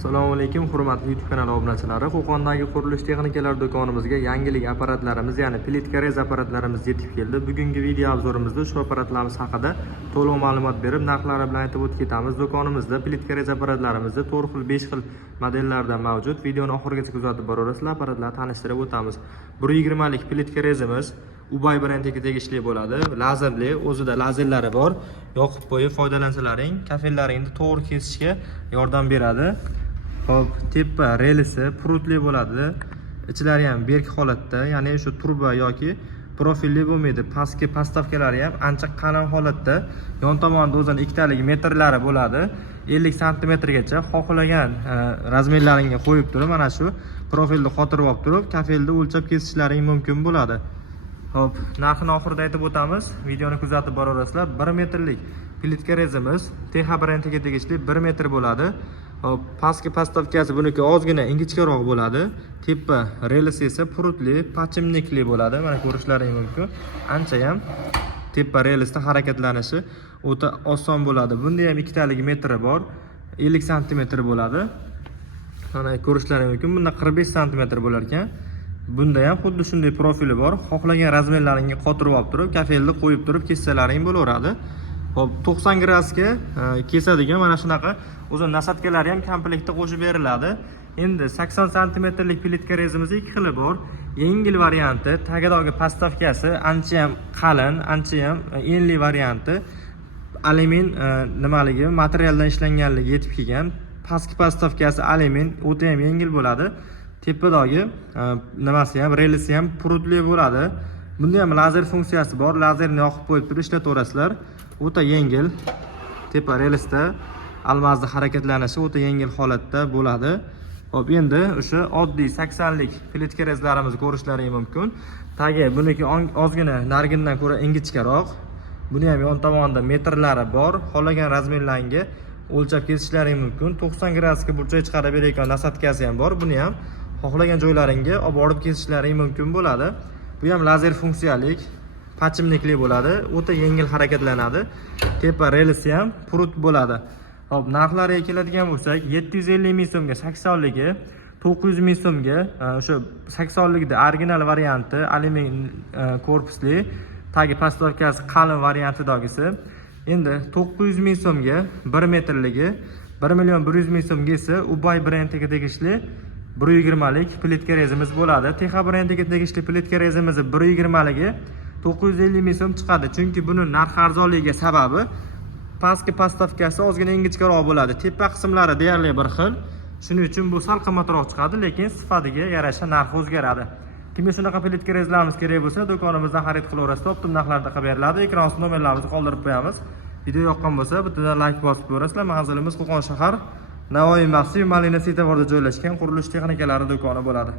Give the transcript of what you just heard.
Assalomu alaykum, hurmatli YouTube kanali obunachilari. Qo'qondagi qurilish texnikalar do'konimizga yangilik apparatlarimiz, ya'ni plitka rez apparatlarimiz yetib keldi. Bugungi video obzorimizda shu apparatlarimiz haqida to'liq ma'lumot berib, narxlari bilan aytib o'tib ketamiz. Do'konimizda plitka rez apparatlarimizda 4 xil, 5 xil modellarda mavjud. Videoni oxirigacha kuzatib boraverasizlar, apparatlarni tanishtirib o'tamiz. 120 lik plitka rezimiz Ubay brendiga tegishli bo'ladi. Lazerli, o'zida lazerlari bor. Yoqib qo'yib foydalansalaring, kafellaringni to'g'ri kesishga yordam beradi. Hop, tepa relisi prutli bo'ladi. Ichlari ham berk holatda, ya'ni shu turba yoki profilli bo'lmaydi. Pastki postavkalari ham ancha qalin holatda. Yon tomonda o'zining ikkitaligi metrlari bo'ladi. 50 sm gacha xohlagan razmerlaringga qo'yib turib, mana shu profilni xotirib olib turib, kafelni o'lchab kesishlaring mumkin bo'ladi. Hop, narxini oxirida aytib o'tamiz. Videoni kuzatib boraverasizlar. 1 metrlik plitka rezimiz TH brendiga tegishli 1 metr bo'ladi. Hop, pastki postavkasi buniki ozgina ingichkaroq bo'ladi. Tepa relisi esa prutli, pachimnikli bo'ladi. Mana ko'rishlaring mumkin. Ancha ham tepa relisda harakatlanishi o'ta oson bo'ladi. Bunda ham ikkitaligi metri bor. 50 sm bo'ladi. Mana ko'rishlaring mumkin. Bunda 45 sm bo'lar ekan. Bunda ham xuddi shunday profili bor. Xohlagan razmerlaringga qotirib olib turib, kafelni qo'yib turib kessalaring bo'laveradi. Hop, 90 gradusga kesadigan mana shunaqa o'zi nasatkalari ham komplektda qo'shib beriladi. Endi 80 sm lik plitka rezimiz ikki xili bor. Yengil varianti, tagidagi postavkasi ancha ham qalin, ancha ham enli varianti. Alyumin nimaligi, materialdan ishlanganligi yetib kelgan. Pastki postavkasi alyumin, o'ta ham yengil bo'ladi. Tepadagi nimasi ham, relisi ham prutli bo'ladi. Bunda ham lazer funksiyasi bor. Lazerni yoqib qo'yib turib ishlataverasizlar. O'ta yengil. Tepa relisda almazda harakatlanishi o'ta yengil holatda bo'ladi. Hop, endi o'sha oddiy 80 lik plitka rezlarimizni ko'rishlaring mumkin. Tagi buniki ozgina narigindan ko'ra ingichkaroq. Buni ham yon tomonda metrlari bor. Xohlagan razmerlarga o'lchab kesishlaring mumkin. 90 gradusga burchak chiqarib berayotgan nasatkasi ham bor. Buni ham xohlagan joylaringga olib borib kesishlaring mumkin bo'ladi. Bu ham lazer funksiyalik, pachimnikli bo'ladi, o'ta yengil harakatlanadi. Tepa relisi ham prut bo'ladi. Hop, narxlariga keladigan bo'lsak, 750 ming so'mga 80 ligi, 900 ming so'mga o'sha 80 ligida original varianti, alyumin korpusli, tagi postavkasi qalin variantidagisi. Endi 900 ming so'mga 1 metrligi, 1 million 100 ming so'mga esa Ubay brendiga tegishli 120 lik plitka rezimiz bo'ladi. TH brendiga tegishli plitka rezimiz 120 ligi 950 ming so'm chiqadi. Chunki buni narx arzonligiga sababi pastki postavkasi ozgina ingichkaroq bo'ladi. Tepa qismlari deyarli bir xil. Shuning uchun bu sal qimmatroq chiqadi, lekin sifatiga yarasha narxi o'zgaradi. Kimga shunaqa plitka rezlarimiz kerak bo'lsa, do'konimizdan xarid qilaverasiz. Top-top narxlarda qilib beriladi. Ekran ostida nomerlarimizni qoldirib qo'yamiz. Video yoqqan bo'lsa, bittadan like bosib qo'yasizlar. Manzilimiz Qo'qon shahar Navoiy Mavsumiy Malina svetoforida joylashgan qurilish texnikalari do'koni bo'ladi.